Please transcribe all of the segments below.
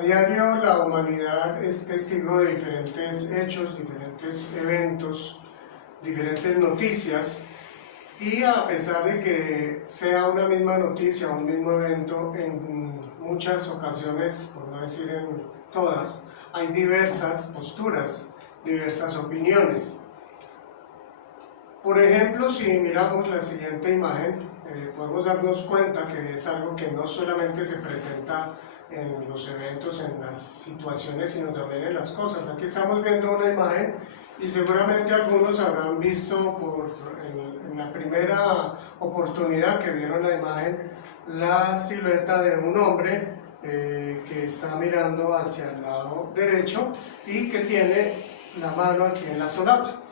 diario la humanidad es testigo de diferentes hechos, diferentes eventos, diferentes noticias, y a pesar de que sea una misma noticia, un mismo evento, en muchas ocasiones, por no decir en todas, hay diversas posturas, diversas opiniones. Por ejemplo, si miramos la siguiente imagen, podemos darnos cuenta que es algo que no solamente se presenta en los eventos, en las situaciones, sino también en las cosas. Aquí estamos viendo una imagen y seguramente algunos habrán visto en la primera oportunidad que vieron la imagen la silueta de un hombre que está mirando hacia el lado derecho y que tiene la mano aquí en la solapa.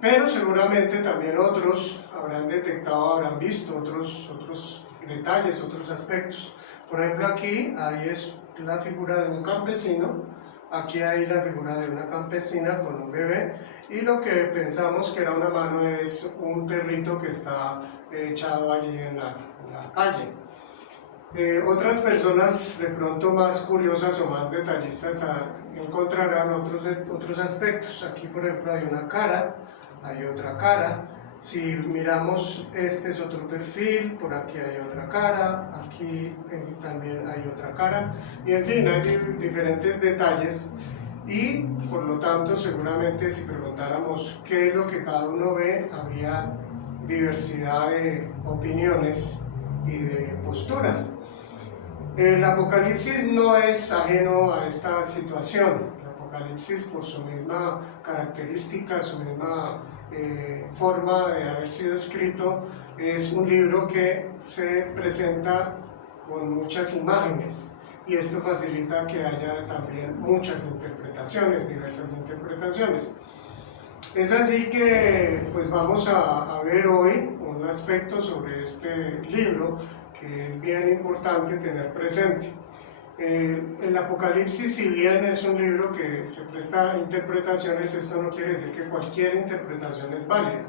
Pero seguramente también otros habrán detectado, habrán visto otros detalles, otros aspectos. Por ejemplo, aquí es la figura de un campesino, aquí hay la figura de una campesina con un bebé, y lo que pensamos que era una mano es un perrito que está echado allí en la calle. Otras personas de pronto más curiosas o más detallistas encontrarán otros aspectos. Aquí, por ejemplo, hay una cara, hay otra cara. Si miramos, este es otro perfil, por aquí hay otra cara, aquí también hay otra cara, y en fin, hay diferentes detalles, y por lo tanto seguramente si preguntáramos qué es lo que cada uno ve, habría diversidad de opiniones y de posturas. El Apocalipsis no es ajeno a esta situación. El Apocalipsis, por su misma característica, su misma forma de haber sido escrito, es un libro que se presenta con muchas imágenes, y esto facilita que haya también muchas interpretaciones, diversas interpretaciones. Es así que pues vamos a ver hoy un aspecto sobre este libro que es bien importante tener presente. El Apocalipsis, si bien es un libro que se presta a interpretaciones, esto no quiere decir que cualquier interpretación es válida.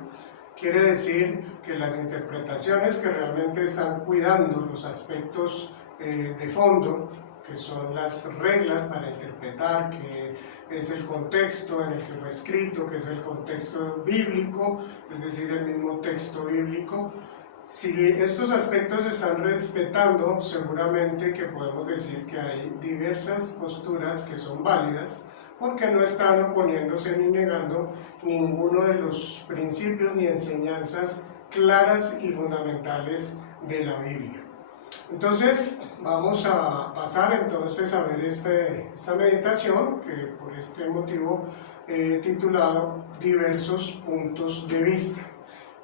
Quiere decir que las interpretaciones que realmente están cuidando los aspectos de fondo, que son las reglas para interpretar, que es el contexto en el que fue escrito, que es el contexto bíblico, es decir, el mismo texto bíblico. Si estos aspectos se están respetando, seguramente que podemos decir que hay diversas posturas que son válidas, porque no están oponiéndose ni negando ninguno de los principios ni enseñanzas claras y fundamentales de la Biblia. Entonces vamos a pasar entonces a ver esta meditación, que por este motivo he titulado Diversos puntos de vista.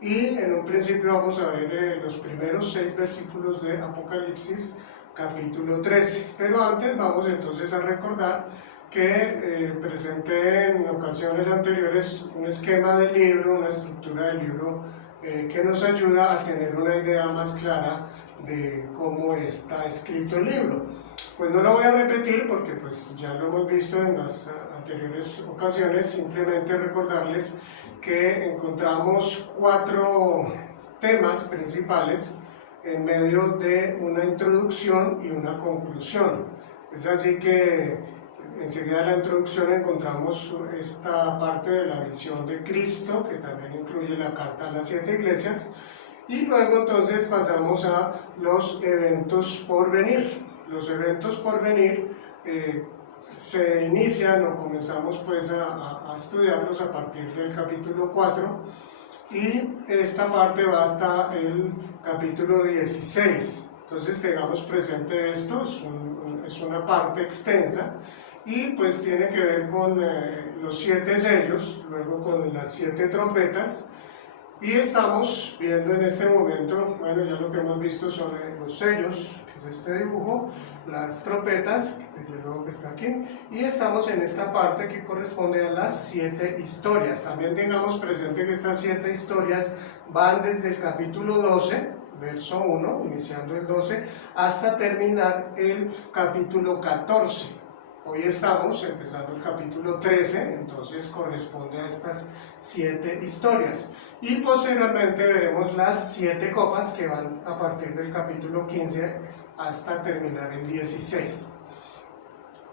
Y en un principio vamos a ver los primeros 6 versículos de Apocalipsis capítulo 13. Pero antes vamos entonces a recordar que presenté en ocasiones anteriores un esquema del libro, una estructura del libro que nos ayuda a tener una idea más clara de cómo está escrito el libro. Pues no lo voy a repetir porque pues ya lo hemos visto en las anteriores ocasiones, simplemente recordarles que encontramos 4 temas principales en medio de una introducción y una conclusión. Es así que enseguida de la introducción encontramos esta parte de la visión de Cristo, que también incluye la carta a las 7 iglesias, y luego entonces pasamos a los eventos por venir. Los eventos por venir se inician o comenzamos pues a estudiarlos a partir del capítulo 4, y esta parte va hasta el capítulo 16. Entonces tengamos presente esto, es una parte extensa, y pues tiene que ver con los 7 sellos, luego con las 7 trompetas, y estamos viendo en este momento, bueno, ya lo que hemos visto son los sellos, que es este dibujo, las trompetas, desde luego que está aquí, y estamos en esta parte que corresponde a las 7 historias. También tengamos presente que estas 7 historias van desde el capítulo 12, verso 1, iniciando el 12, hasta terminar el capítulo 14. Hoy estamos empezando el capítulo 13, entonces corresponde a estas 7 historias. Y posteriormente veremos las 7 copas que van a partir del capítulo 15 hasta terminar el 16.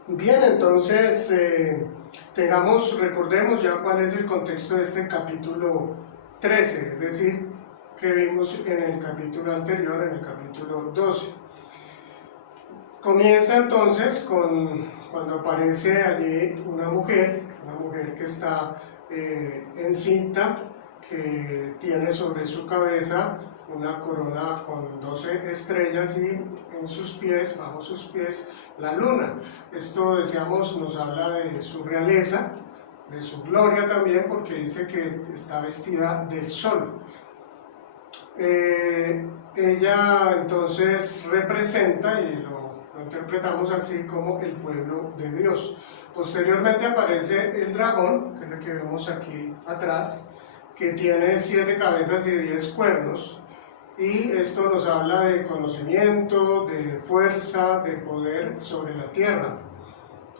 Bien, entonces recordemos ya cuál es el contexto de este capítulo 13, es decir, que vimos en el capítulo anterior, en el capítulo 12. Comienza entonces cuando aparece allí una mujer que está encinta, que tiene sobre su cabeza una corona con 12 estrellas y en sus pies, bajo sus pies, la luna. Esto, decíamos, nos habla de su realeza, de su gloria también, porque dice que está vestida del sol. Ella entonces representa, y lo interpretamos así, como el pueblo de Dios. Posteriormente aparece el dragón, que es lo que vemos aquí atrás, que tiene 7 cabezas y 10 cuernos. Y esto nos habla de conocimiento, de fuerza, de poder sobre la tierra.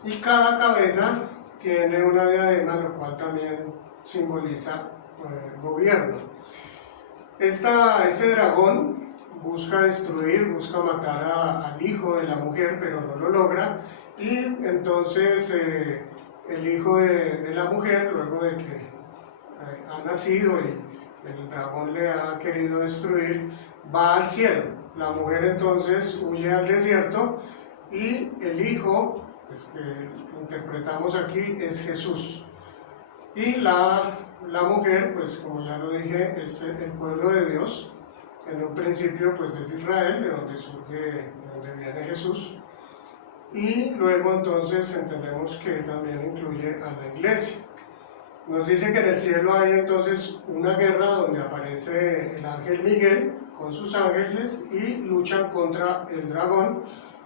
Y cada cabeza tiene una diadema, lo cual también simboliza gobierno. Este dragón busca destruir, busca matar al hijo de la mujer, pero no lo logra. Y entonces el hijo de la mujer, luego de que ha nacido y el dragón le ha querido destruir, va al cielo. La mujer entonces huye al desierto y el hijo, que interpretamos aquí, es Jesús. Y la mujer, pues como ya lo dije, es el pueblo de Dios. En un principio pues es Israel, de donde viene Jesús. Y luego entonces entendemos que también incluye a la iglesia. Nos dice que en el cielo hay entonces una guerra donde aparece el ángel Miguel con sus ángeles y luchan contra el dragón,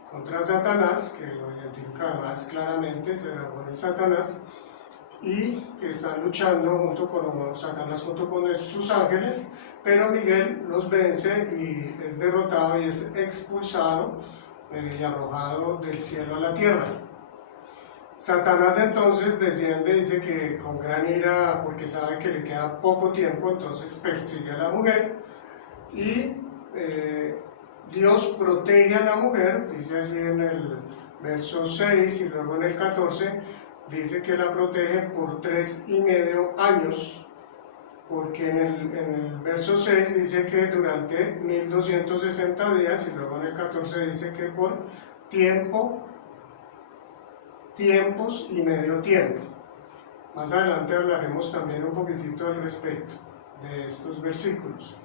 contra Satanás, que lo identifica además claramente, ese dragón es Satanás, y que están luchando Satanás junto con sus ángeles, pero Miguel los vence y es derrotado y es expulsado y arrojado del cielo a la tierra. Satanás entonces desciende, dice que con gran ira, porque sabe que le queda poco tiempo, entonces persigue a la mujer y Dios protege a la mujer, dice allí en el verso 6 y luego en el 14, dice que la protege por 3,5 años, porque en el verso 6 dice que durante 1260 días y luego en el 14 dice que por tiempos y medio tiempo. Más adelante hablaremos también un poquitito al respecto de estos versículos.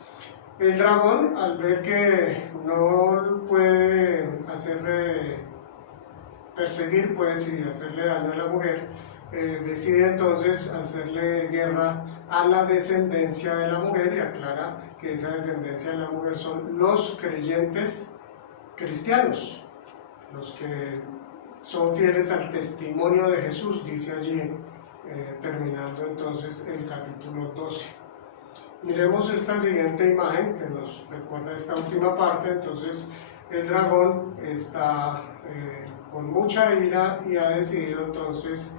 El dragón, al ver que no puede perseguir, pues, y hacerle daño a la mujer, decide entonces hacerle guerra a la descendencia de la mujer y aclara que esa descendencia de la mujer son los creyentes cristianos, los que son fieles al testimonio de Jesús, dice allí, terminando entonces el capítulo 12. Miremos esta siguiente imagen que nos recuerda esta última parte. Entonces el dragón está con mucha ira y ha decidido entonces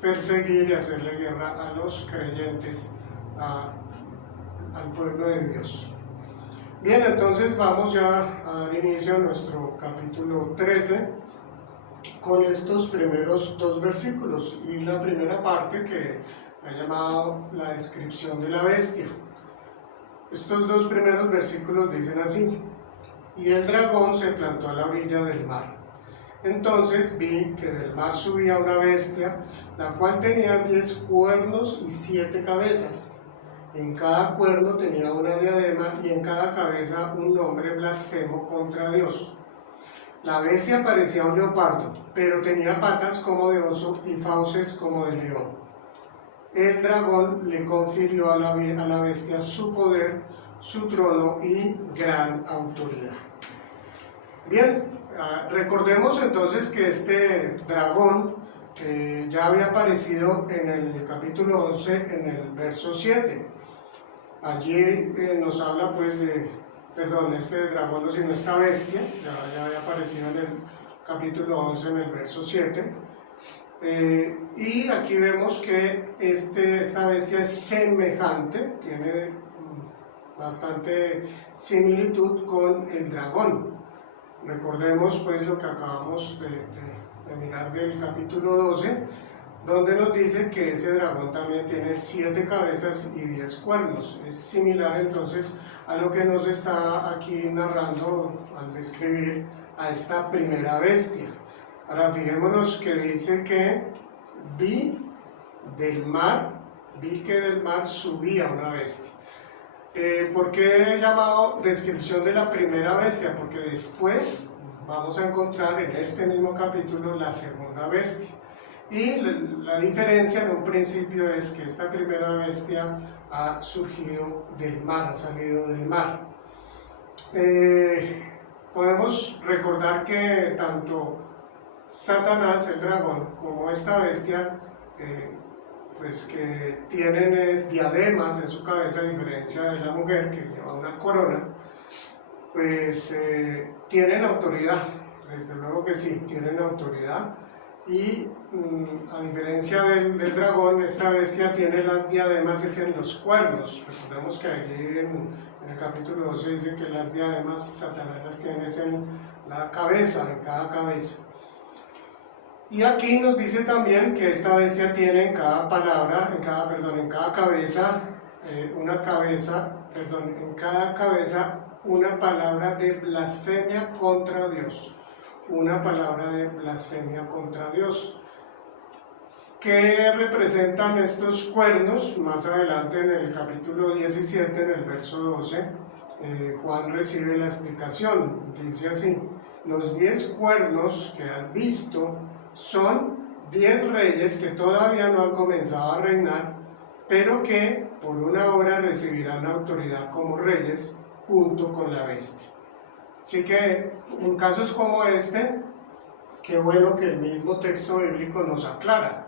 perseguir y hacerle guerra a los creyentes, al pueblo de Dios. Bien, entonces vamos ya a dar inicio a nuestro capítulo 13 con estos primeros 2 versículos y la primera parte que ha llamado la descripción de la bestia. Estos 2 primeros versículos dicen así: y el dragón se plantó a la orilla del mar. Entonces vi que del mar subía una bestia, la cual tenía 10 cuernos y 7 cabezas. En cada cuerno tenía una diadema y en cada cabeza un nombre blasfemo contra Dios. La bestia parecía un leopardo, pero tenía patas como de oso y fauces como de león. El dragón le confirió a la bestia su poder, su trono y gran autoridad. Bien, recordemos entonces que este dragón ya había aparecido en el capítulo 11, en el verso 7. Allí nos habla pues este dragón, sino esta bestia, ya había aparecido en el capítulo 11, en el verso 7. Y aquí vemos que esta bestia es semejante, tiene bastante similitud con el dragón. Recordemos pues lo que acabamos de de mirar del capítulo 12, donde nos dice que ese dragón también tiene 7 cabezas y 10 cuernos. Es similar entonces a lo que nos está aquí narrando al describir a esta primera bestia. Ahora fijémonos que dice que vi que del mar subía una bestia. ¿Por qué he llamado descripción de la primera bestia? Porque después vamos a encontrar en este mismo capítulo la segunda bestia. Y la diferencia en un principio es que esta primera bestia ha surgido del mar, ha salido del mar. Podemos recordar que tanto Satanás, el dragón, como esta bestia, pues que tienen diademas en su cabeza, a diferencia de la mujer que lleva una corona, pues tienen autoridad, desde luego que sí, tienen autoridad. Y a diferencia del dragón, esta bestia tiene las diademas es en los cuernos. Recordemos que allí en el capítulo 12 dice que las diademas Satanás las tiene en la cabeza, en cada cabeza. Y aquí nos dice también que esta bestia tiene en cada cabeza una palabra de blasfemia contra Dios. Una palabra de blasfemia contra Dios. ¿Qué representan estos cuernos? Más adelante en el capítulo 17, en el verso 12, Juan recibe la explicación. Dice así: los 10 cuernos que has visto son 10 reyes que todavía no han comenzado a reinar, pero que por una hora recibirán autoridad como reyes junto con la bestia. Así que en casos como este, qué bueno que el mismo texto bíblico nos aclara,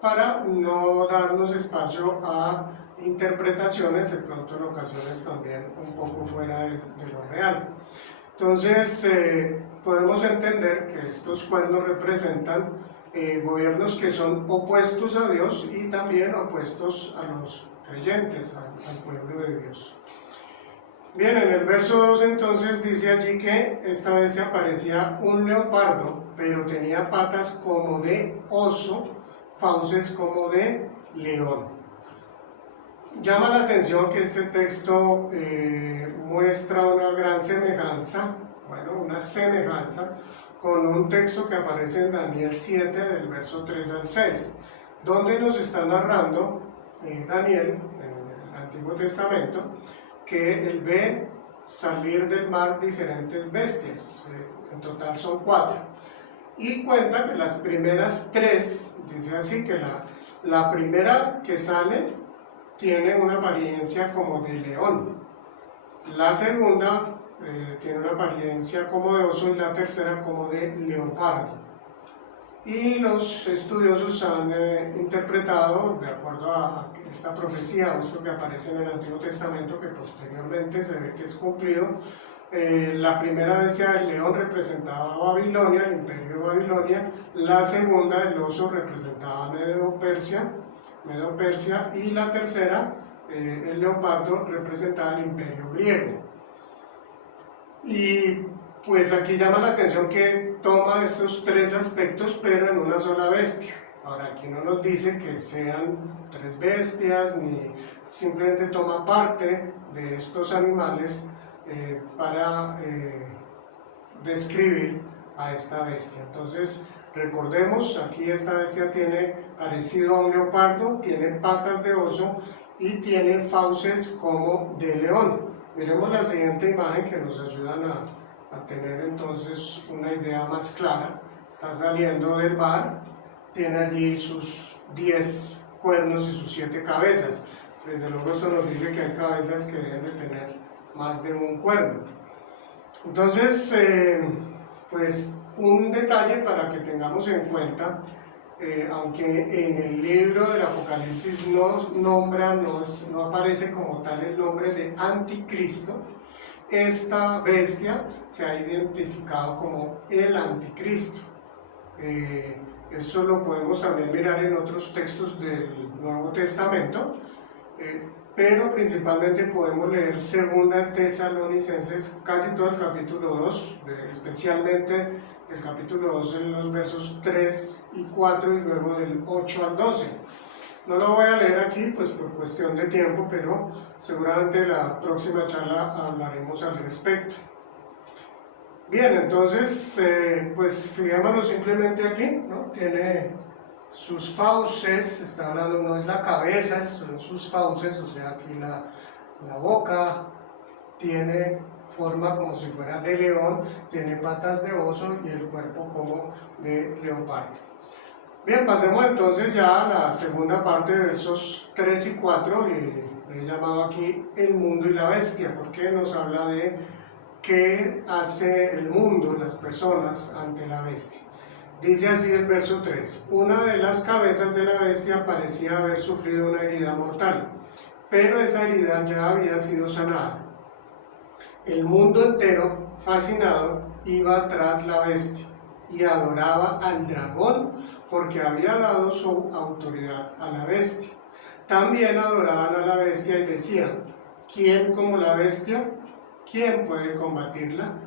para no darnos espacio a interpretaciones, de pronto en ocasiones también un poco fuera de lo real. Entonces, podemos entender que estos cuernos representan gobiernos que son opuestos a Dios y también opuestos a los creyentes, al pueblo de Dios. Bien, en el verso 2 entonces dice allí que esta bestia parecía un leopardo, pero tenía patas como de oso, fauces como de león. Llama la atención que este texto muestra una gran semejanza, con un texto que aparece en Daniel 7, del verso 3 al 6, donde nos está narrando Daniel, en el Antiguo Testamento, que él ve salir del mar diferentes bestias, en total son 4, y cuenta que las primeras 3, dice así, que la primera que sale tiene una apariencia como de león, la segunda tiene una apariencia como de oso y la tercera como de leopardo. Y los estudiosos han interpretado, de acuerdo a esta profecía, o esto que aparece en el Antiguo Testamento, que posteriormente se ve que es cumplido, la primera bestia del león representaba a Babilonia, el imperio de Babilonia, la segunda, el oso, representaba a Medo-Persia, y la tercera, el leopardo, representaba el imperio griego. Y pues aquí llama la atención que toma estos 3 aspectos, pero en una sola bestia. Ahora, aquí no nos dice que sean 3 bestias, ni simplemente toma parte de estos animales para describir a esta bestia. Entonces, recordemos, aquí esta bestia tiene parecido a un leopardo, tiene patas de oso y tiene fauces como de león. Miremos la siguiente imagen que nos ayudan a tener entonces una idea más clara. Está saliendo del mar, tiene allí sus 10 cuernos y sus 7 cabezas. Desde luego esto nos dice que hay cabezas que deben de tener más de un cuerno. Entonces, pues un detalle para que tengamos en cuenta, aunque en el libro del Apocalipsis no aparece como tal el nombre de Anticristo, esta bestia se ha identificado como el Anticristo. Eso lo podemos también mirar en otros textos del Nuevo Testamento, pero principalmente podemos leer 2 Tesalonicenses, casi todo el capítulo 2, especialmente el capítulo 12 en los versos 3 y 4 y luego del 8 al 12. No lo voy a leer aquí pues por cuestión de tiempo, pero seguramente en la próxima charla hablaremos al respecto. Bien, entonces pues fijémonos simplemente aquí, ¿no? Tiene sus fauces, está hablando, no es la cabeza, son sus fauces, o sea aquí la boca tiene forma como si fuera de león, tiene patas de oso y el cuerpo como de leopardo. Bien, pasemos entonces ya a la segunda parte de versos 3 y 4, le he llamado aquí el mundo y la bestia, porque nos habla de qué hace el mundo, las personas, ante la bestia. Dice así el verso 3, una de las cabezas de la bestia parecía haber sufrido una herida mortal, pero esa herida ya había sido sanada. El mundo entero, fascinado, iba tras la bestia y adoraba al dragón porque había dado su autoridad a la bestia. También adoraban a la bestia y decían, ¿quién como la bestia? ¿Quién puede combatirla?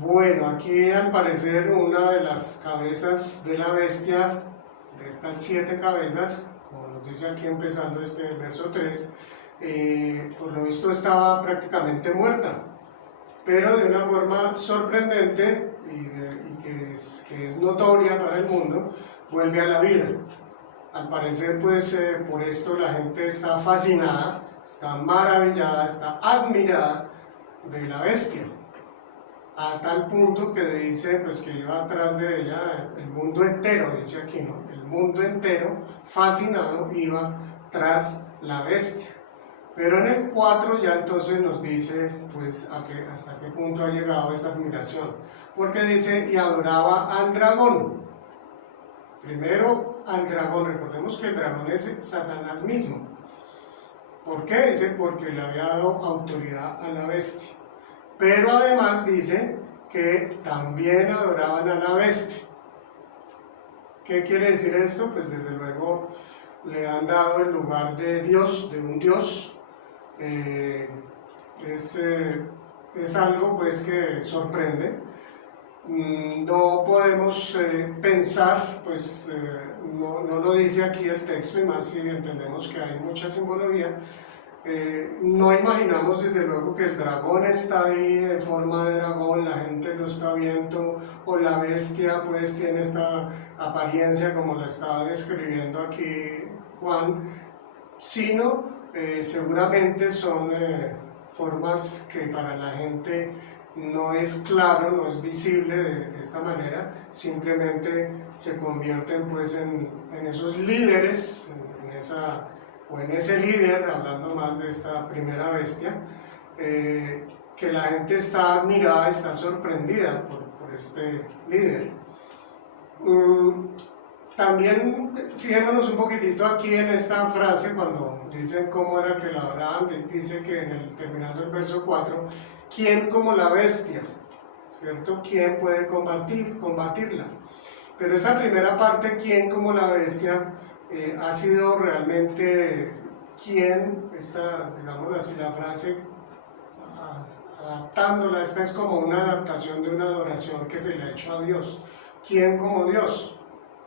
Bueno, aquí al parecer una de las cabezas de la bestia, de estas 7 cabezas, como nos dice aquí empezando este verso 3, por lo visto estaba prácticamente muerta, pero de una forma sorprendente y que es notoria para el mundo, vuelve a la vida. Al parecer pues por esto la gente está fascinada, está maravillada, está admirada de la bestia, a tal punto que dice pues que iba atrás de ella el mundo entero, dice aquí, ¿no? El mundo entero fascinado iba tras la bestia. Pero en el 4 ya entonces nos dice pues hasta qué punto ha llegado esa admiración, porque dice y adoraba al dragón. Primero al dragón, recordemos que el dragón es Satanás mismo. ¿Por qué? Dice porque le había dado autoridad a la bestia. Pero además dice que también adoraban a la bestia. ¿Qué quiere decir esto? Pues desde luego le han dado el lugar de Dios, de un Dios. Es algo pues que sorprende. No podemos pensar, pues no lo dice aquí el texto, y más si entendemos que hay mucha simbología. No imaginamos desde luego que el dragón está ahí en forma de dragón, la gente lo está viendo, o la bestia pues tiene esta apariencia como la estaba describiendo aquí Juan, sino seguramente son formas que para la gente no es claro, no es visible de esta manera, simplemente se convierten pues en esos líderes, en ese líder, hablando más de esta primera bestia, que la gente está admirada, está sorprendida por este líder. También fijémonos un poquitito aquí en esta frase cuando dicen cómo era que la adoraban, dice que terminando el verso 4, ¿quién como la bestia? ¿Cierto? ¿Quién puede combatirla? Pero esta primera parte, ¿quién como la bestia? Ha sido realmente quién, digámoslo así, la frase, adaptándola, esta es como una adaptación de una adoración que se le ha hecho a Dios. ¿Quién como Dios?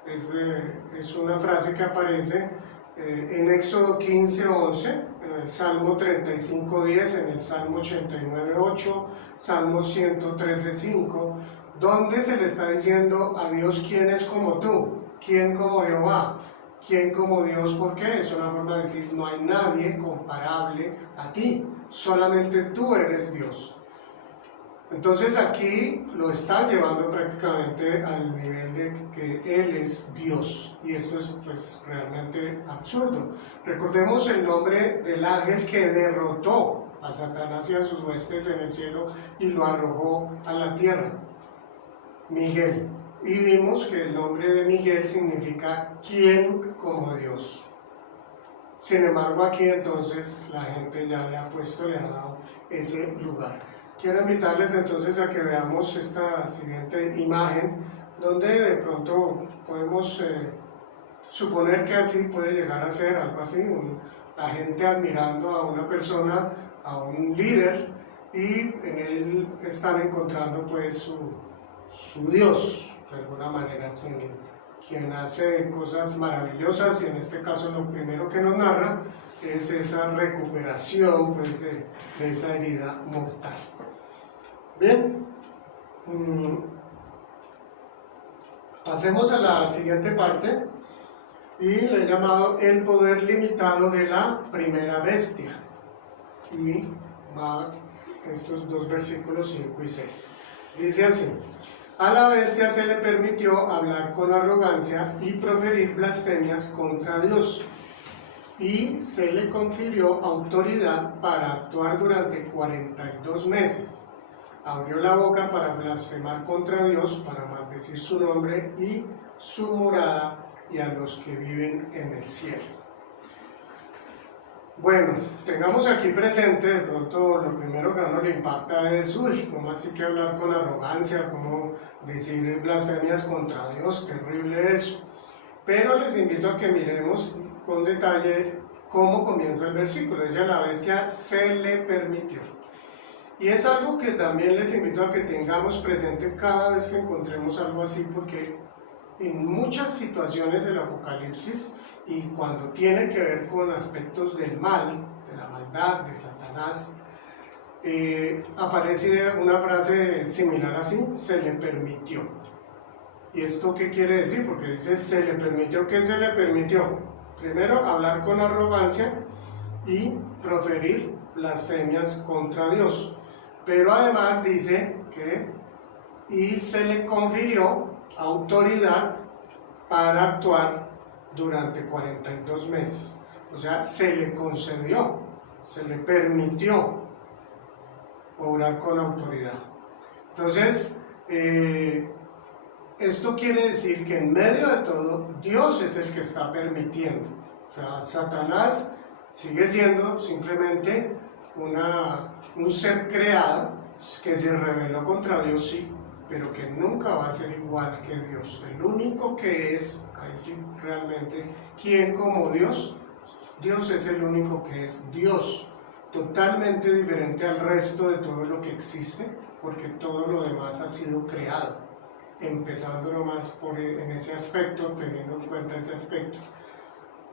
Es una frase que aparece en Éxodo 15:11, en el Salmo 35:10, en el Salmo 89:8, Salmo 113:5, donde se le está diciendo a Dios, ¿quién es como tú? ¿Quién como Jehová? ¿Quién como Dios? ¿Por qué? Es una forma de decir, no hay nadie comparable a ti, solamente tú eres Dios. Entonces aquí lo está llevando prácticamente al nivel de que Él es Dios, y esto es pues realmente absurdo. Recordemos el nombre del ángel que derrotó a Satanás y a sus huestes en el cielo y lo arrojó a la tierra, Miguel. Y vimos que el nombre de Miguel significa ¿quién como Dios? Sin embargo aquí entonces la gente ya le ha dado ese lugar. Quiero invitarles entonces a que veamos esta siguiente imagen, donde de pronto podemos suponer que así puede llegar a ser algo así, la gente admirando a una persona, a un líder, y en él están encontrando pues su Dios, de alguna manera, quien hace cosas maravillosas, y en este caso lo primero que nos narra es esa recuperación pues, de esa herida mortal. Bien, pasemos a la siguiente parte, y le he llamado el poder limitado de la primera bestia, y va estos dos versículos 5 y 6. Dice así: a la bestia se le permitió hablar con arrogancia y proferir blasfemias contra Dios, y se le confirió autoridad para actuar durante 42 meses. Abrió la boca para blasfemar contra Dios, para maldecir su nombre y su morada y a los que viven en el cielo. Bueno, tengamos aquí presente, de pronto lo primero que a uno le impacta es, uy, ¿cómo así que hablar con arrogancia? ¿Cómo decir blasfemias contra Dios? Terrible eso. Pero les invito a que miremos con detalle cómo comienza el versículo. Dice: a la bestia se le permitió. Y es algo que también les invito a que tengamos presente cada vez que encontremos algo así, porque en muchas situaciones del Apocalipsis, y cuando tiene que ver con aspectos del mal, de la maldad, de Satanás, aparece una frase similar así: se le permitió. ¿Y esto qué quiere decir? Porque dice se le permitió. ¿Qué se le permitió? Primero, hablar con arrogancia y proferir blasfemias contra Dios. Pero además dice que y se le confirió autoridad para actuar durante 42 meses. O sea, se le concedió, se le permitió obrar con autoridad. Entonces, esto quiere decir que en medio de todo, Dios es el que está permitiendo. O sea, Satanás sigue siendo simplemente un ser creado que se rebeló contra Dios, sí, pero que nunca va a ser igual que Dios. El único que es, ahí sí, realmente, ¿quién como Dios? Dios es el único que es Dios, totalmente diferente al resto de todo lo que existe, porque todo lo demás ha sido creado, empezando nomás en ese aspecto, teniendo en cuenta ese aspecto.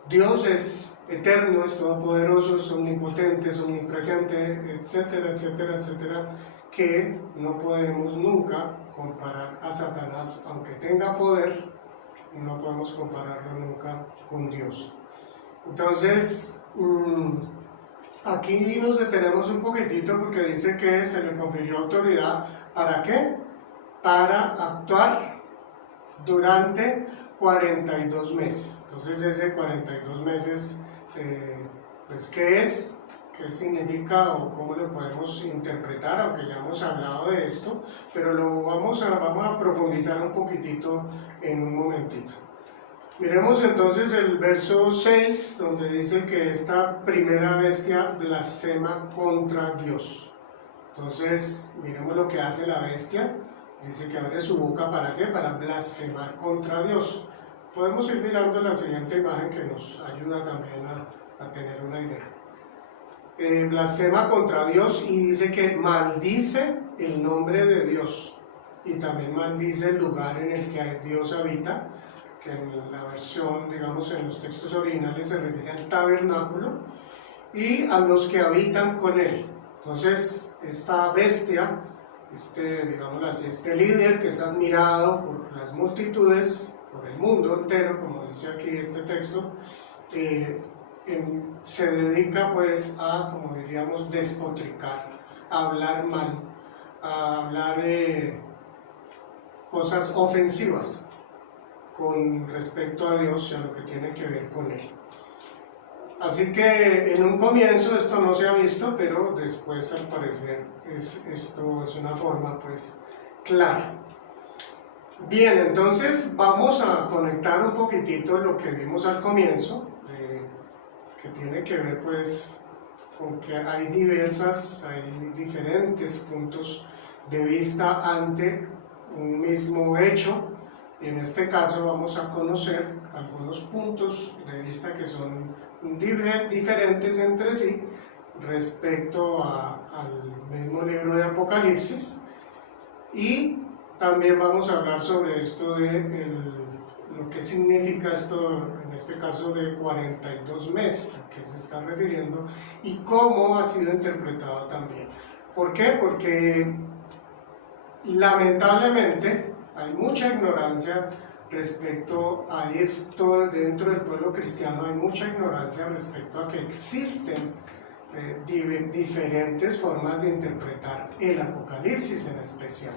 Dios es eterno, es todopoderoso, es omnipotente, es omnipresente, etcétera, etcétera, etcétera, que no podemos nunca comparar a Satanás, aunque tenga poder, no podemos compararlo nunca con Dios. Entonces, aquí nos detenemos un poquitito porque dice que se le confirió autoridad. ¿Para qué? Para actuar durante 42 meses. Entonces, ese 42 meses, pues, ¿qué es? ¿Qué significa o cómo lo podemos interpretar? Aunque ya hemos hablado de esto, pero lo vamos a profundizar un poquitito en un momentito. Miremos entonces el verso 6, donde dice que esta primera bestia blasfema contra Dios. Entonces, miremos lo que hace la bestia. Dice que abre su boca, ¿para qué? Para blasfemar contra Dios. Podemos ir mirando la siguiente imagen que nos ayuda también a tener una idea. Blasfema contra Dios y dice que maldice el nombre de Dios y también maldice el lugar en el que Dios habita, que en la versión, digamos, en los textos originales se refiere al tabernáculo, y a los que habitan con él. Entonces, esta bestia, digámoslo así, este líder que es admirado por las multitudes, por el mundo entero, como dice aquí este texto, se dedica pues a, como diríamos, despotricar, a hablar mal, a hablar cosas ofensivas con respecto a Dios y a lo que tiene que ver con Él. Así que en un comienzo esto no se ha visto, pero después al parecer esto es una forma pues clara. Bien, entonces vamos a conectar un poquitito lo que vimos al comienzo, que tiene que ver pues con que hay diferentes puntos de vista ante un mismo hecho. Y en este caso vamos a conocer algunos puntos de vista que son diferentes entre sí respecto al mismo libro de Apocalipsis, y También vamos a hablar sobre esto de lo que significa esto, en este caso de 42 meses, a qué se está refiriendo y cómo ha sido interpretado también. ¿Por qué? Porque lamentablemente hay mucha ignorancia respecto a esto dentro del pueblo cristiano, hay mucha ignorancia respecto a que existen diferentes formas de interpretar el Apocalipsis en especial.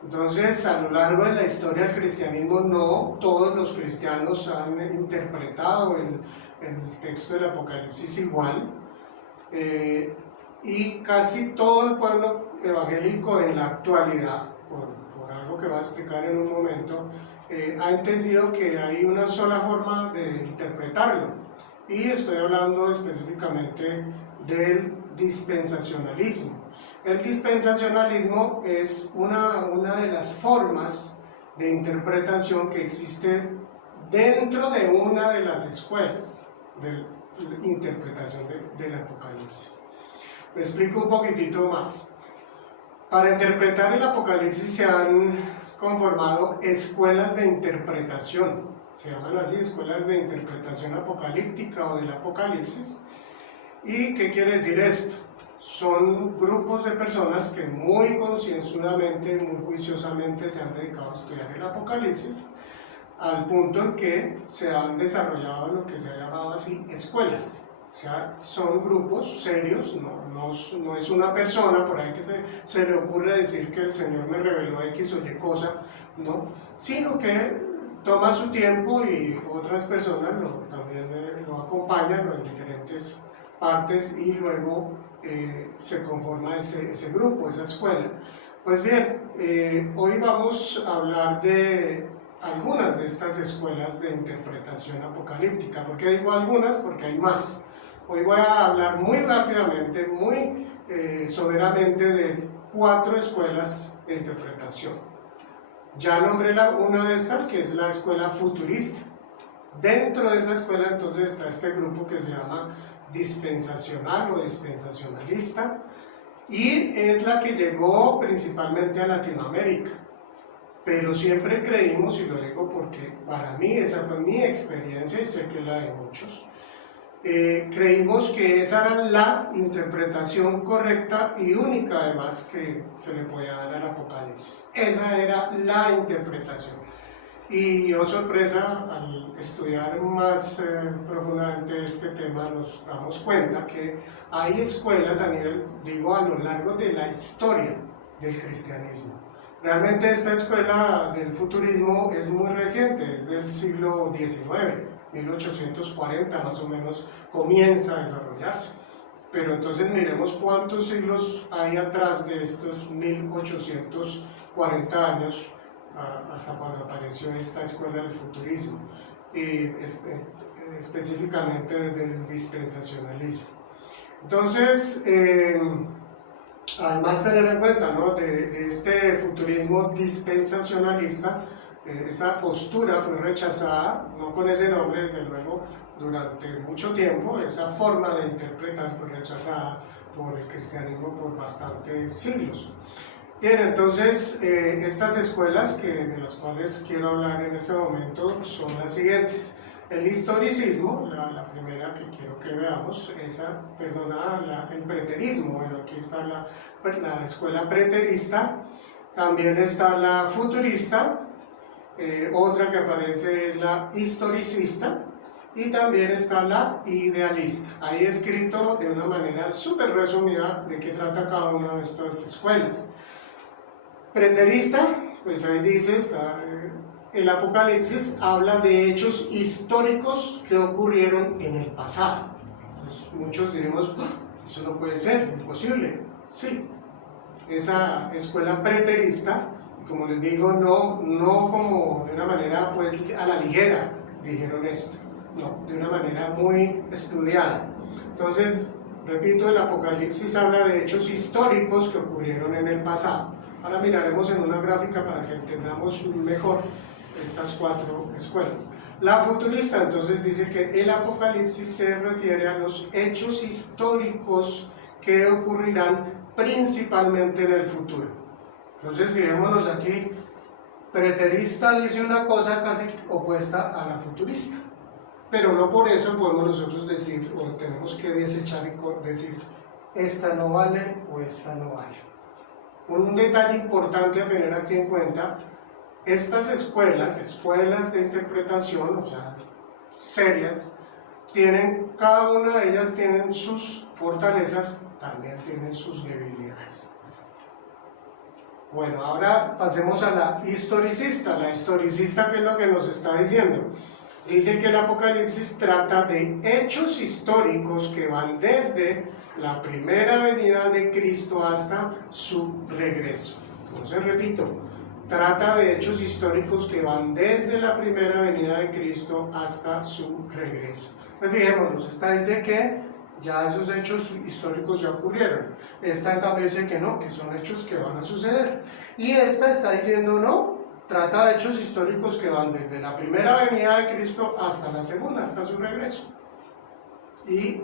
Entonces, a lo largo de la historia del cristianismo, no todos los cristianos han interpretado el texto del Apocalipsis igual, y casi todo el pueblo evangélico en la actualidad, por algo que va a explicar en un momento, ha entendido que hay una sola forma de interpretarlo, y estoy hablando específicamente del dispensacionalismo. El dispensacionalismo es una de las formas de interpretación que existe dentro de una de las escuelas de interpretación del Apocalipsis. Me explico un poquitito más. Para interpretar el Apocalipsis se han conformado escuelas de interpretación, se llaman así, escuelas de interpretación apocalíptica o del Apocalipsis. ¿Y qué quiere decir esto? Son grupos de personas que muy concienzudamente, muy juiciosamente se han dedicado a estudiar el Apocalipsis, al punto en que se han desarrollado lo que se ha llamado así escuelas. O sea, son grupos serios, no es una persona por ahí que se le ocurre decir que el Señor me reveló X o Y cosa, no, sino que toma su tiempo y otras personas también lo acompañan en diferentes partes y luego se conforma ese grupo, esa escuela. Pues bien, hoy vamos a hablar de algunas de estas escuelas de interpretación apocalíptica. ¿Por qué digo algunas? Porque hay más. Hoy voy a hablar muy rápidamente, muy soberamente de 4 escuelas de interpretación. Ya nombré una de estas, que es la escuela futurista. Dentro de esa escuela entonces está este grupo que se llama dispensacional o dispensacionalista, y es la que llegó principalmente a Latinoamérica, pero siempre creímos, y lo digo porque para mí esa fue mi experiencia y sé que la de muchos, creímos que esa era la interpretación correcta y única además que se le podía dar al Apocalipsis. Esa era la interpretación. Y oh sorpresa, al estudiar más profundamente este tema nos damos cuenta que hay escuelas a lo largo de la historia del cristianismo. Realmente esta escuela del futurismo es muy reciente, es del siglo XIX, 1840 más o menos comienza a desarrollarse. Pero entonces miremos cuántos siglos hay atrás de estos 1840 años, hasta cuando apareció esta escuela del futurismo, y específicamente del dispensacionalismo. Entonces, además tener en cuenta, ¿no?, de este futurismo dispensacionalista, esa postura fue rechazada, no con ese nombre desde luego, durante mucho tiempo. Esa forma de interpretar fue rechazada por el cristianismo por bastantes siglos. Bien, entonces estas escuelas de las cuales quiero hablar en este momento son las siguientes. El historicismo, la primera que quiero que veamos, el preterismo. Bueno, aquí está la escuela preterista, también está la futurista, otra que aparece es la historicista, y también está la idealista. Ahí escrito de una manera súper resumida de qué trata cada una de estas escuelas. Preterista, pues ahí dice, el Apocalipsis habla de hechos históricos que ocurrieron en el pasado. Pues muchos diremos, eso no puede ser, imposible. Sí, esa escuela preterista, como les digo, no como de una manera pues a la ligera dijeron esto, no, de una manera muy estudiada. Entonces, repito, el Apocalipsis habla de hechos históricos que ocurrieron en el pasado. Ahora miraremos en una gráfica para que entendamos mejor estas 4 escuelas. La futurista entonces dice que el Apocalipsis se refiere a los hechos históricos que ocurrirán principalmente en el futuro. Entonces fijémonos aquí preterista dice una cosa casi opuesta a la futurista, pero no por eso podemos nosotros decir, o tenemos que desechar y decir, esta no vale o esta no vale. Un detalle importante a tener aquí en cuenta, estas escuelas de interpretación, o sea, serias, cada una de ellas tienen sus fortalezas, también tienen sus debilidades. Bueno, ahora pasemos a la historicista. La historicista, ¿qué es lo que nos está diciendo? Dice que el Apocalipsis trata de hechos históricos que van desde la primera venida de Cristo hasta su regreso. Entonces, repito, trata de hechos históricos que van desde la primera venida de Cristo hasta su regreso. Pues fijémonos, esta dice que ya esos hechos históricos ya ocurrieron. Esta en cambio dice que no, que son hechos que van a suceder. Y esta está diciendo no, trata de hechos históricos que van desde la primera venida de Cristo hasta la segunda, hasta su regreso. Y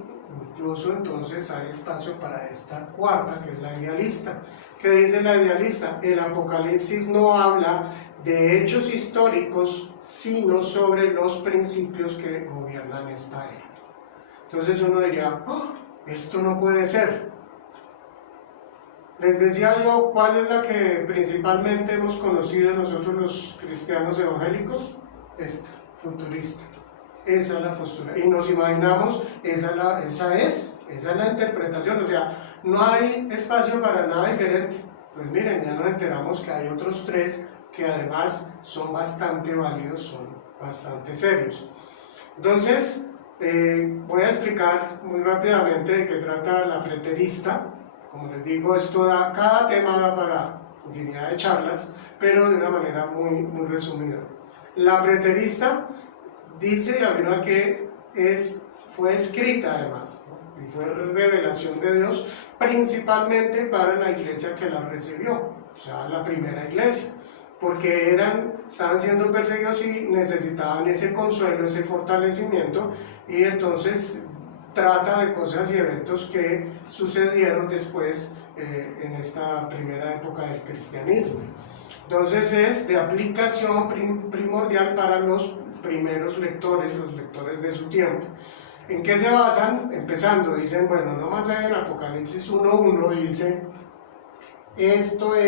incluso entonces hay espacio para esta cuarta, que es la idealista. ¿Qué dice la idealista? El Apocalipsis no habla de hechos históricos, sino sobre los principios que gobiernan esta era. Entonces uno diría, oh, esto no puede ser. Les decía yo, ¿cuál es la que principalmente hemos conocido nosotros los cristianos evangélicos? Esta, futurista. Esa es la postura. Y nos imaginamos, esa es la interpretación, o sea, no hay espacio para nada diferente. Pues miren, ya nos enteramos que hay otros tres que además son bastante válidos, son bastante serios. Entonces, voy a explicar muy rápidamente de qué trata la preterista. Como les digo, esto da cada tema para infinidad de charlas, pero de una manera muy resumida. La preterista dice y afirma que fue escrita además, ¿no? Y fue revelación de Dios principalmente para la iglesia que la recibió, o sea, la primera iglesia, porque estaban siendo perseguidos y necesitaban ese consuelo, ese fortalecimiento, y entonces trata de cosas y eventos que sucedieron después en esta primera época del cristianismo. Entonces es de aplicación primordial para los primeros lectores, los lectores de su tiempo. ¿En qué se basan? Empezando, dicen, bueno, nomás hay en Apocalipsis 1:1, dice, esta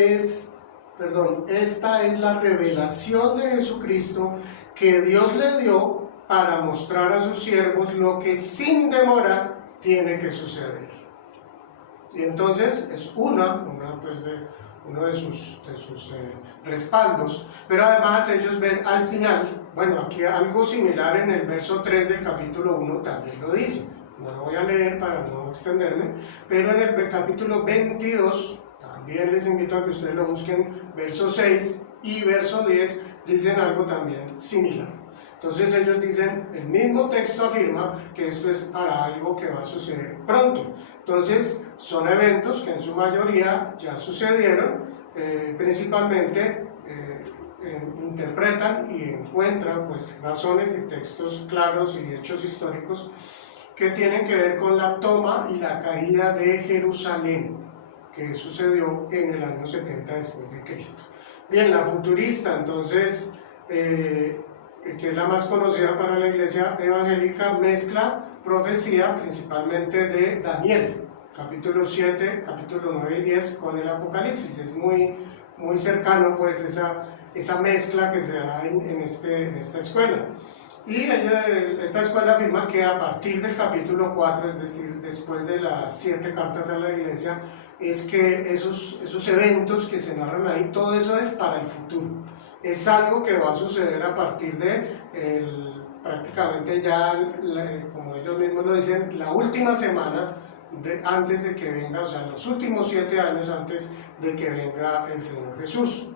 es la revelación de Jesucristo que Dios le dio para mostrar a sus siervos lo que sin demora tiene que suceder. Y entonces es uno de sus respaldos, pero además ellos ven al final, bueno, aquí algo similar en el verso 3 del capítulo 1 también lo dice, no lo voy a leer para no extenderme, pero en el capítulo 22, también les invito a que ustedes lo busquen, verso 6 y verso 10, dicen algo también similar. Entonces ellos dicen, el mismo texto afirma que esto es para algo que va a suceder pronto. Entonces son eventos que en su mayoría ya sucedieron, principalmente interpretan y encuentran pues razones y textos claros y hechos históricos que tienen que ver con la toma y la caída de Jerusalén, que sucedió en el año 70 después de Cristo. Bien, la futurista, entonces, que es la más conocida para la iglesia evangélica, mezcla profecía principalmente de Daniel, capítulo 7, capítulo 9 y 10 con el Apocalipsis. Es muy cercano pues esa mezcla que se da en esta escuela. Y esta escuela afirma que a partir del capítulo 4, es decir, después de las 7 cartas a la iglesia, es que esos eventos que se narran ahí, todo eso es para el futuro. Es algo que va a suceder a partir de prácticamente ya, como ellos mismos lo dicen, la última semana antes de que venga, o sea, los últimos 7 años antes de que venga el Señor Jesús.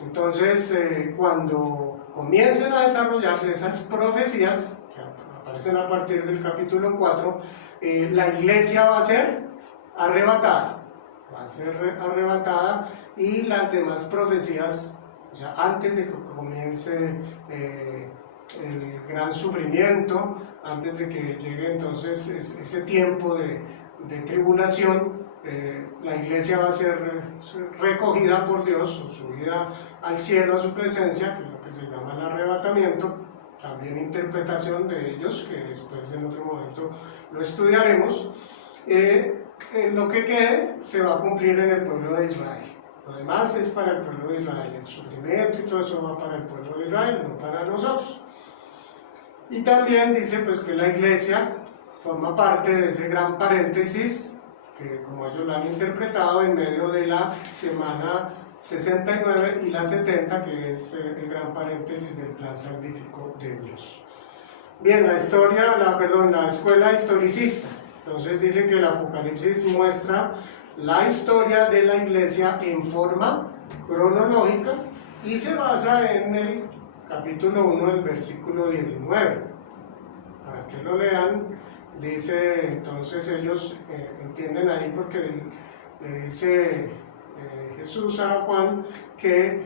Entonces, cuando comiencen a desarrollarse esas profecías, que aparecen a partir del capítulo 4, la iglesia va a ser arrebatada, y las demás profecías, o sea, antes de que comience el gran sufrimiento, antes de que llegue entonces ese tiempo de tribulación, la iglesia va a ser recogida por Dios o subida al cielo a su presencia, que es lo que se llama el arrebatamiento, también interpretación de ellos, que después en otro momento lo estudiaremos. Lo que quede se va a cumplir en el pueblo de Israel. Lo demás es para el pueblo de Israel, el sufrimiento y todo eso va para el pueblo de Israel, no para nosotros. Y también dice pues que la iglesia forma parte de ese gran paréntesis, que como ellos lo han interpretado, en medio de la semana 69 y la 70, que es el gran paréntesis del plan salvífico de Dios. Bien, la escuela historicista. Entonces dice que el Apocalipsis muestra la historia de la iglesia en forma cronológica y se basa en el capítulo 1 del versículo 19. Para que lo lean, dice, entonces ellos entienden ahí porque le dice Jesús a Juan que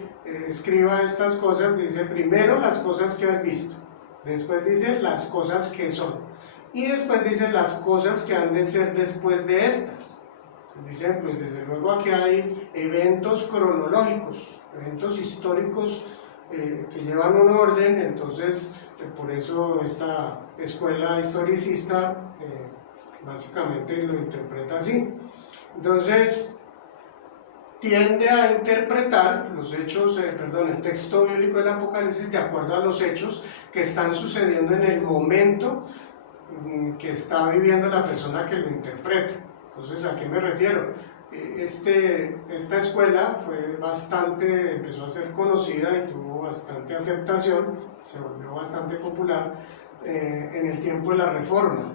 escriba estas cosas, dice primero las cosas que has visto, después dice las cosas que son y después dice las cosas que han de ser después de estas. Dicen, pues desde luego aquí hay eventos cronológicos, eventos históricos que llevan un orden, entonces por eso esta escuela historicista básicamente lo interpreta así. Entonces tiende a interpretar los hechos, el texto bíblico del Apocalipsis de acuerdo a los hechos que están sucediendo en el momento que está viviendo la persona que lo interpreta. Entonces, ¿a qué me refiero? Esta escuela empezó a ser conocida y tuvo bastante aceptación, se volvió bastante popular en el tiempo de la Reforma.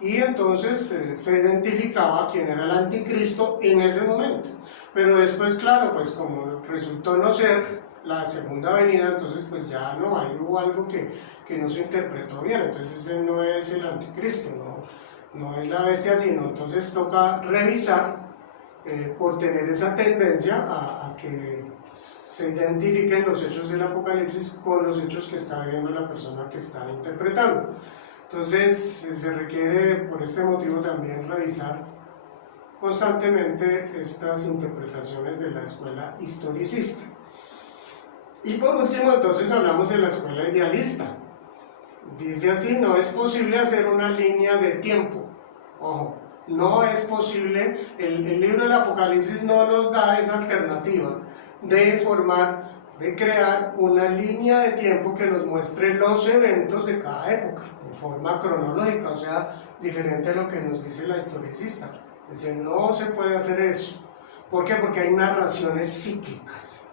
Y entonces se identificaba quién era el anticristo en ese momento. Pero después, claro, pues como resultó no ser la segunda venida, entonces pues ya no, ahí hubo algo que no se interpretó bien, entonces ese no es el anticristo, no es la bestia, sino entonces toca revisar por tener esa tendencia a que se identifiquen los hechos del Apocalipsis con los hechos que está viendo la persona que está interpretando. Entonces se requiere por este motivo también revisar constantemente estas interpretaciones de la escuela historicista. Y por último entonces hablamos de la escuela idealista. Dice así, no es posible hacer una línea de tiempo. Ojo, no es posible, el libro del Apocalipsis no nos da esa alternativa de crear una línea de tiempo que nos muestre los eventos de cada época, en forma cronológica, o sea, diferente a lo que nos dice la historicista. Dice, no se puede hacer eso. ¿Por qué? Porque hay narraciones cíclicas.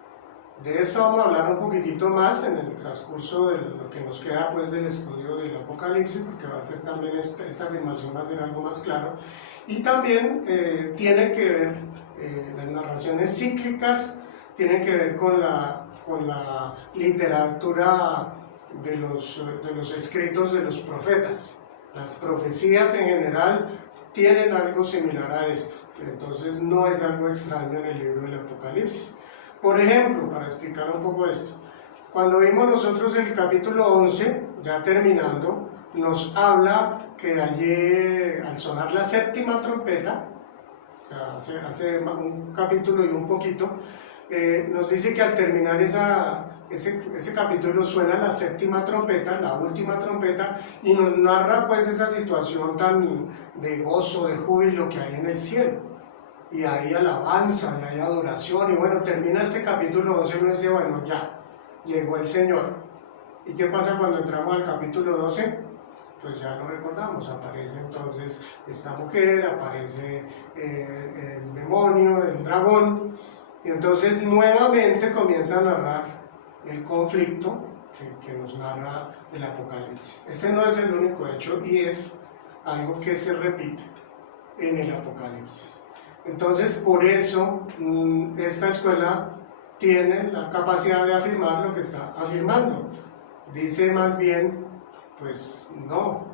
De esto vamos a hablar un poquitito más en el transcurso de lo que nos queda pues del estudio del Apocalipsis, porque va a ser también esta afirmación va a ser algo más claro. Y también tiene que ver, las narraciones cíclicas tienen que ver con la literatura de los escritos de los profetas. Las profecías en general tienen algo similar a esto, entonces no es algo extraño en el libro del Apocalipsis. Por ejemplo, para explicar un poco esto, cuando vimos nosotros el capítulo 11, ya terminando, nos habla que allí al sonar la séptima trompeta, o sea, hace un capítulo y un poquito, nos dice que al terminar ese capítulo suena la séptima trompeta, la última trompeta, y nos narra pues esa situación tan de gozo, de júbilo que hay en el cielo. Y hay alabanza, y hay adoración, y bueno, termina este capítulo 11 y uno dice, bueno, ya, llegó el Señor. ¿Y qué pasa cuando entramos al capítulo 12? Pues ya lo recordamos, aparece entonces esta mujer, aparece el demonio, el dragón, y entonces nuevamente comienza a narrar el conflicto que nos narra el Apocalipsis. Este no es el único hecho y es algo que se repite en el Apocalipsis. Entonces, por eso, esta escuela tiene la capacidad de afirmar lo que está afirmando. Dice más bien, pues no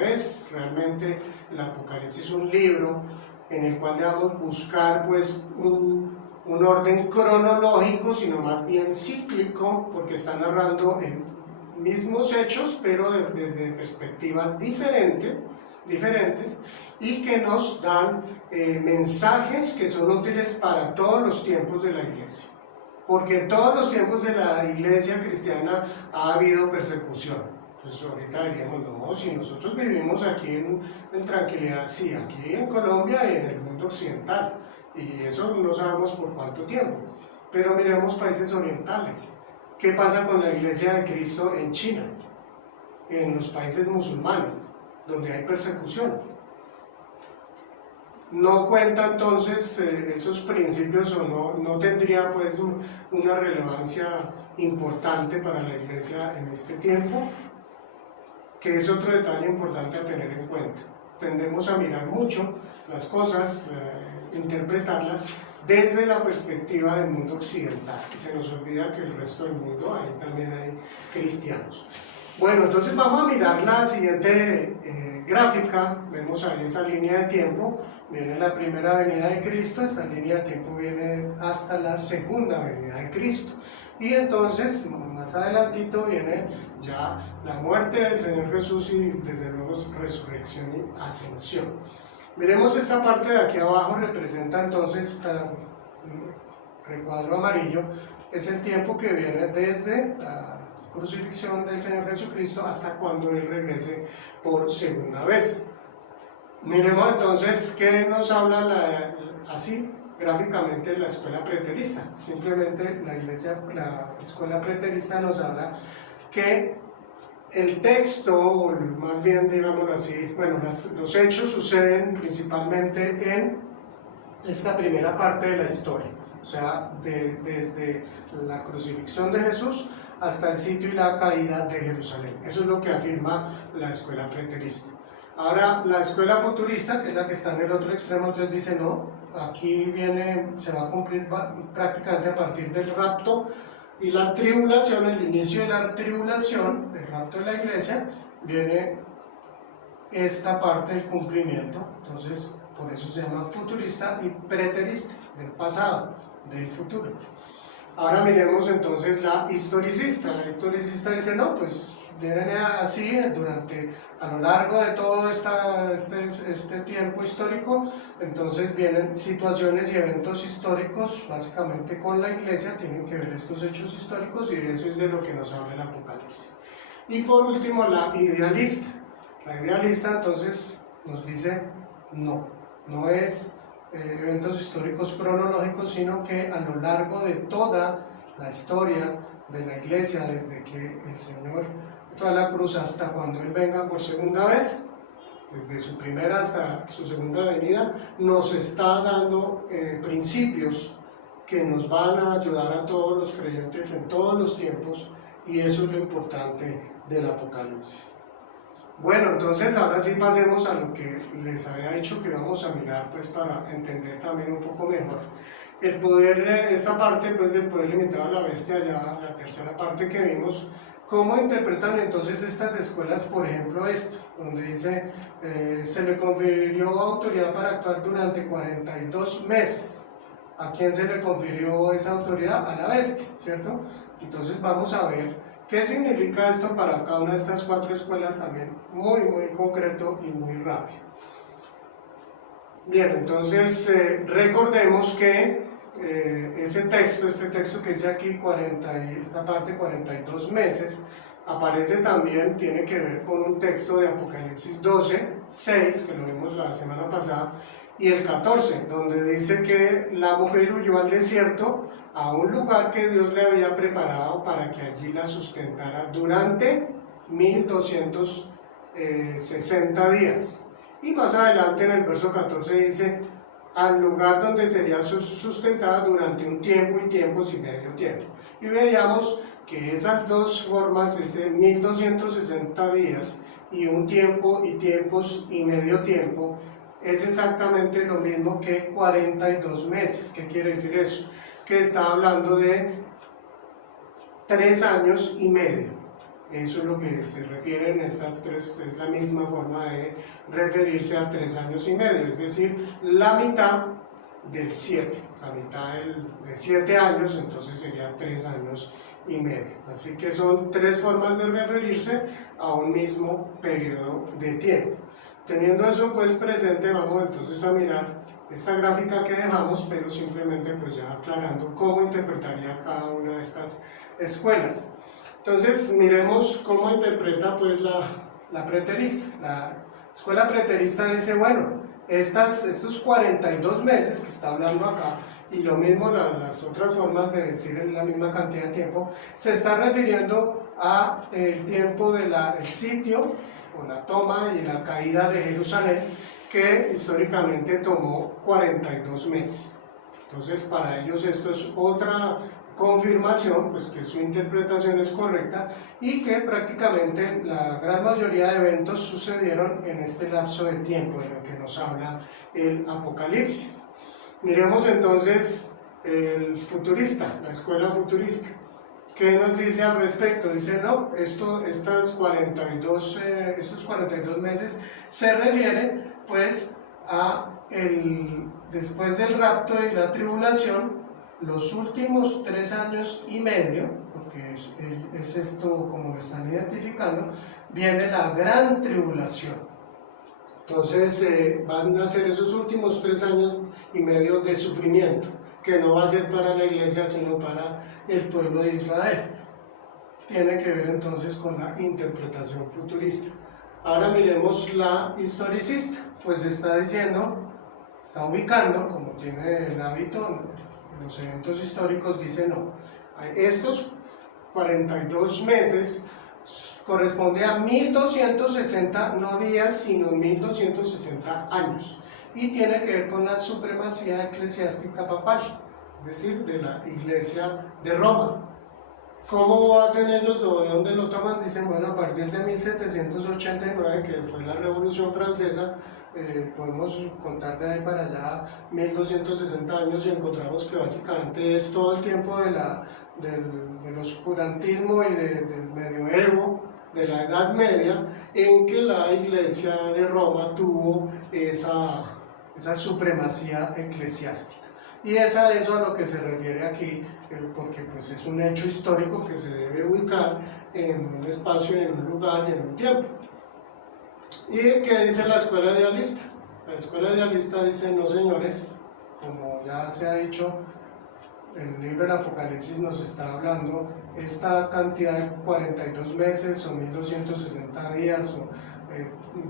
es realmente el Apocalipsis un libro en el cual debemos buscar pues un orden cronológico, sino más bien cíclico, porque está narrando mismos hechos, pero desde perspectivas diferentes, diferentes y que nos dan mensajes que son útiles para todos los tiempos de la iglesia. Porque en todos los tiempos de la iglesia cristiana ha habido persecución. Pues ahorita diríamos, no, si nosotros vivimos aquí en tranquilidad, sí, aquí en Colombia y en el mundo occidental, y eso no sabemos por cuánto tiempo. Pero miremos países orientales. ¿Qué pasa con la iglesia de Cristo en China? En los países musulmanes, donde hay persecución. No cuenta entonces esos principios o no tendría pues una relevancia importante para la iglesia en este tiempo, que es otro detalle importante a tener en cuenta. Tendemos a mirar mucho las cosas, interpretarlas desde la perspectiva del mundo occidental y se nos olvida que el resto del mundo, ahí también hay cristianos. Bueno, entonces vamos a mirar la siguiente gráfica. Vemos ahí esa línea de tiempo. Viene la primera venida de Cristo, esta línea de tiempo viene hasta la segunda venida de Cristo. Y entonces, más adelantito viene ya la muerte del Señor Jesús y desde luego su resurrección y ascensión. Miremos esta parte de aquí abajo, representa entonces el recuadro amarillo, es el tiempo que viene desde la crucifixión del Señor Jesucristo hasta cuando Él regrese por segunda vez. Miremos entonces qué nos habla así gráficamente la escuela preterista. Simplemente la escuela preterista nos habla que el texto, o más bien digámoslo así, bueno, los hechos suceden principalmente en esta primera parte de la historia, o sea, desde la crucifixión de Jesús hasta el sitio y la caída de Jerusalén. Eso es lo que afirma la escuela preterista. Ahora, la escuela futurista, que es la que está en el otro extremo, entonces dice, no, aquí se va a cumplir prácticamente a partir del rapto y la tribulación, el inicio de la tribulación, el rapto de la iglesia, viene esta parte del cumplimiento. Entonces, por eso se llama futurista y preterista, del pasado, del futuro. Ahora miremos entonces la historicista. La historicista dice, no, pues vienen así a lo largo de todo este tiempo histórico, entonces vienen situaciones y eventos históricos, básicamente con la iglesia, tienen que ver estos hechos históricos y eso es de lo que nos habla el Apocalipsis. Y por último, la idealista. La idealista entonces nos dice, no es eventos históricos cronológicos, sino que a lo largo de toda la historia de la iglesia, desde que el Señor fue a la cruz hasta cuando Él venga por segunda vez, desde su primera hasta su segunda venida, nos está dando principios que nos van a ayudar a todos los creyentes en todos los tiempos, y eso es lo importante del Apocalipsis. Bueno, entonces ahora sí pasemos a lo que les había dicho que vamos a mirar, pues para entender también un poco mejor el poder, esta parte pues del poder limitado a la bestia, ya la tercera parte que vimos. ¿Cómo interpretan entonces estas escuelas, por ejemplo, esto? Donde dice, se le confirió autoridad para actuar durante 42 meses. ¿A quién se le confirió esa autoridad? A la bestia, ¿cierto? Entonces vamos a ver qué significa esto para cada una de estas cuatro escuelas también, muy concreto y muy rápido. Bien, entonces recordemos que este texto que dice aquí, esta parte 42 meses, aparece también, tiene que ver con un texto de Apocalipsis 12, 6, que lo vimos la semana pasada, y el 14, donde dice que la mujer huyó al desierto, a un lugar que Dios le había preparado para que allí la sustentara durante 1260 días. Y más adelante en el verso 14 dice, al lugar donde sería sustentada durante un tiempo y tiempos y medio tiempo. Y veíamos que esas dos formas, ese 1260 días y un tiempo y tiempos y medio tiempo, es exactamente lo mismo que 42 meses. ¿Qué quiere decir eso? Que está hablando de 3 años y medio. Eso es lo que se refiere en estas tres, es la misma forma de referirse a 3 años y medio, es decir, la mitad del 7, la mitad de 7 años, entonces sería 3 años y medio. Así que son 3 formas de referirse a un mismo periodo de tiempo. Teniendo eso pues presente, vamos entonces a mirar esta gráfica que dejamos, pero simplemente pues ya aclarando cómo interpretaría cada una de estas escuelas. Entonces miremos cómo interpreta pues la preterista. La escuela preterista dice, bueno, estos 42 meses que está hablando acá, y lo mismo las otras formas de decir en la misma cantidad de tiempo, se está refiriendo a el tiempo del sitio o la toma y la caída de Jerusalén, que históricamente tomó 42 meses. Entonces para ellos esto es otra confirmación, pues que su interpretación es correcta y que prácticamente la gran mayoría de eventos sucedieron en este lapso de tiempo de lo que nos habla el Apocalipsis. Miremos entonces el futurista, la escuela futurista. ¿Qué nos dice al respecto? Dice, no, estos 42 meses se refieren pues después del rapto y la tribulación, los últimos 3 años y medio, porque es esto como lo están identificando, viene la gran tribulación. Entonces van a ser esos últimos 3 años y medio de sufrimiento, que no va a ser para la iglesia, sino para el pueblo de Israel. Tiene que ver entonces con la interpretación futurista. Ahora miremos la historicista, pues está ubicando, como tiene el hábito en los eventos históricos, dice no, estos 42 meses corresponde a 1260, no días, sino 1260 años, y tiene que ver con la supremacía eclesiástica papal, es decir, de la Iglesia de Roma. ¿Cómo hacen ellos? ¿De dónde lo toman? Dicen, bueno, a partir de 1789, que fue la Revolución Francesa, podemos contar de ahí para allá 1260 años y encontramos que básicamente es todo el tiempo del oscurantismo y del medioevo, de la Edad Media, en que la Iglesia de Roma tuvo esa supremacía eclesiástica. Y es a eso a lo que se refiere aquí, porque pues es un hecho histórico que se debe ubicar en un espacio, en un lugar y en un tiempo. ¿Y qué dice la escuela idealista? La escuela idealista dice, no señores, como ya se ha dicho, el libro del Apocalipsis nos está hablando, esta cantidad de 42 meses o 1260 días o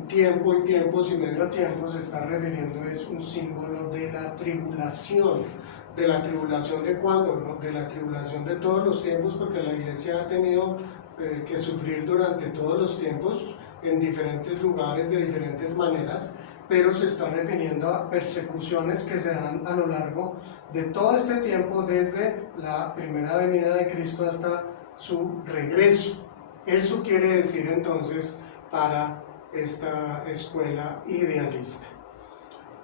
tiempo y tiempos y medio tiempo se está refiriendo, es un símbolo de la tribulación. ¿De la tribulación de cuándo? ¿No? De la tribulación de todos los tiempos, porque la iglesia ha tenido que sufrir durante todos los tiempos en diferentes lugares, de diferentes maneras, pero se está refiriendo a persecuciones que se dan a lo largo de todo este tiempo, desde la primera venida de Cristo hasta su regreso. Eso quiere decir entonces para esta escuela idealista.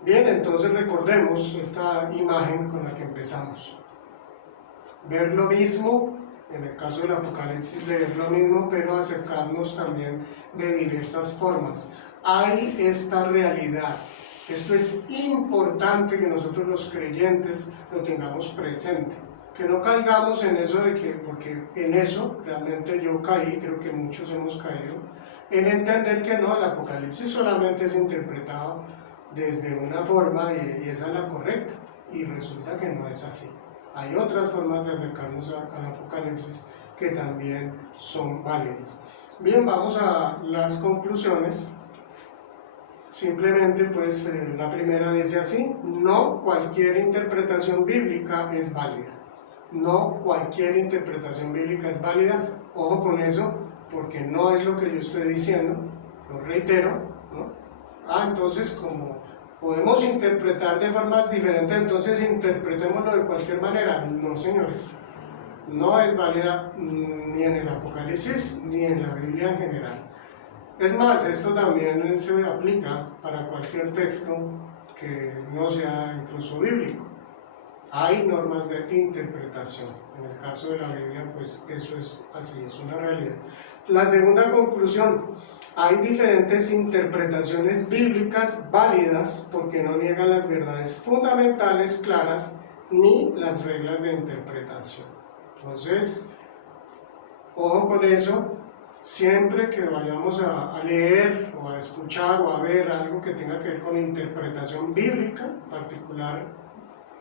Bien, entonces recordemos esta imagen con la que empezamos. Ver lo mismo, en el caso del Apocalipsis leer lo mismo, pero acercarnos también de diversas formas. Hay esta realidad. Esto es importante que nosotros los creyentes lo tengamos presente. Que no caigamos en eso porque en eso realmente yo caí, creo que muchos hemos caído, en entender que no, el Apocalipsis solamente es interpretado desde una forma y esa es la correcta, y resulta que no es así. Hay otras formas de acercarnos al Apocalipsis que también son válidas. Bien, vamos a las conclusiones. Simplemente pues la primera dice así: no cualquier interpretación bíblica es válida. No cualquier interpretación bíblica es válida. Ojo con eso, porque no es lo que yo estoy diciendo, lo reitero, ¿no? Entonces como podemos interpretar de formas diferentes, entonces interpretémoslo de cualquier manera. No, señores, no es válida ni en el Apocalipsis ni en la Biblia en general. Es más, esto también se aplica para cualquier texto que no sea incluso bíblico. Hay normas de interpretación. En el caso de la Biblia, pues eso es así, es una realidad. La segunda conclusión: hay diferentes interpretaciones bíblicas válidas porque no niegan las verdades fundamentales claras ni las reglas de interpretación. Entonces, ojo con eso. Siempre que vayamos a leer o a escuchar o a ver algo que tenga que ver con interpretación bíblica, en particular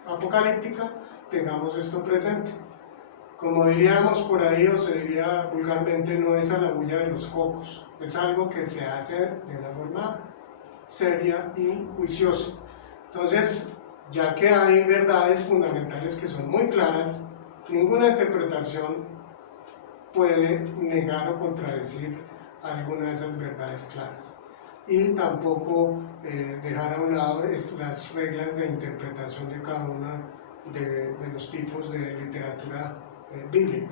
apocalíptica, tengamos esto presente. Como diríamos por ahí, o se diría vulgarmente, no es a la bulla de los cocos, es algo que se hace de una forma seria y juiciosa. Entonces, ya que hay verdades fundamentales que son muy claras, ninguna interpretación puede negar o contradecir alguna de esas verdades claras. Y tampoco dejar a un lado las reglas de interpretación de cada uno de los tipos de literatura bíblica.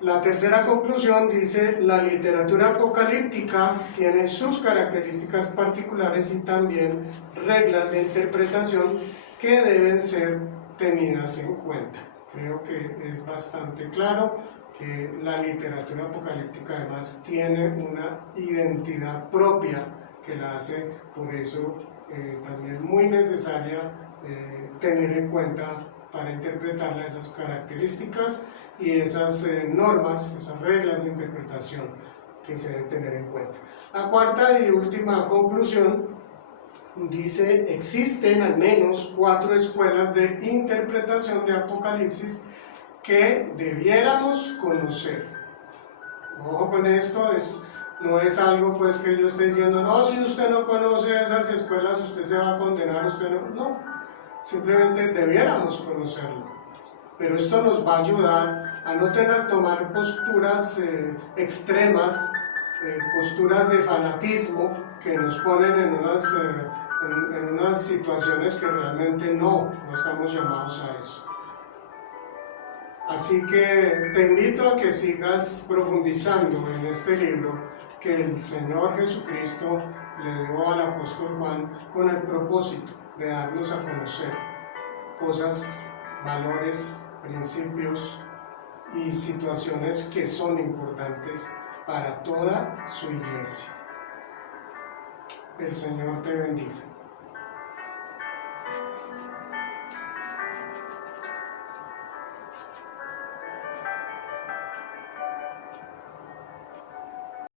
La tercera conclusión dice: la literatura apocalíptica tiene sus características particulares y también reglas de interpretación que deben ser tenidas en cuenta. Creo que es bastante claro que la literatura apocalíptica además tiene una identidad propia que la hace por eso también muy necesaria tener en cuenta para interpretarla, esas características y esas normas, esas reglas de interpretación que se deben tener en cuenta. La cuarta y última conclusión dice: existen al menos 4 escuelas de interpretación de Apocalipsis que debiéramos conocer. Ojo con esto, no es algo pues que yo esté diciendo, no, si usted no conoce esas escuelas, usted se va a condenar, usted no, simplemente debiéramos conocerlo. Pero esto nos va a ayudar a no tomar posturas extremas, posturas de fanatismo que nos ponen en unas situaciones que realmente no estamos llamados a eso. Así que te invito a que sigas profundizando en este libro que el Señor Jesucristo le dio al apóstol Juan con el propósito de darnos a conocer cosas, valores, principios y situaciones que son importantes para toda su iglesia. El Señor te bendiga.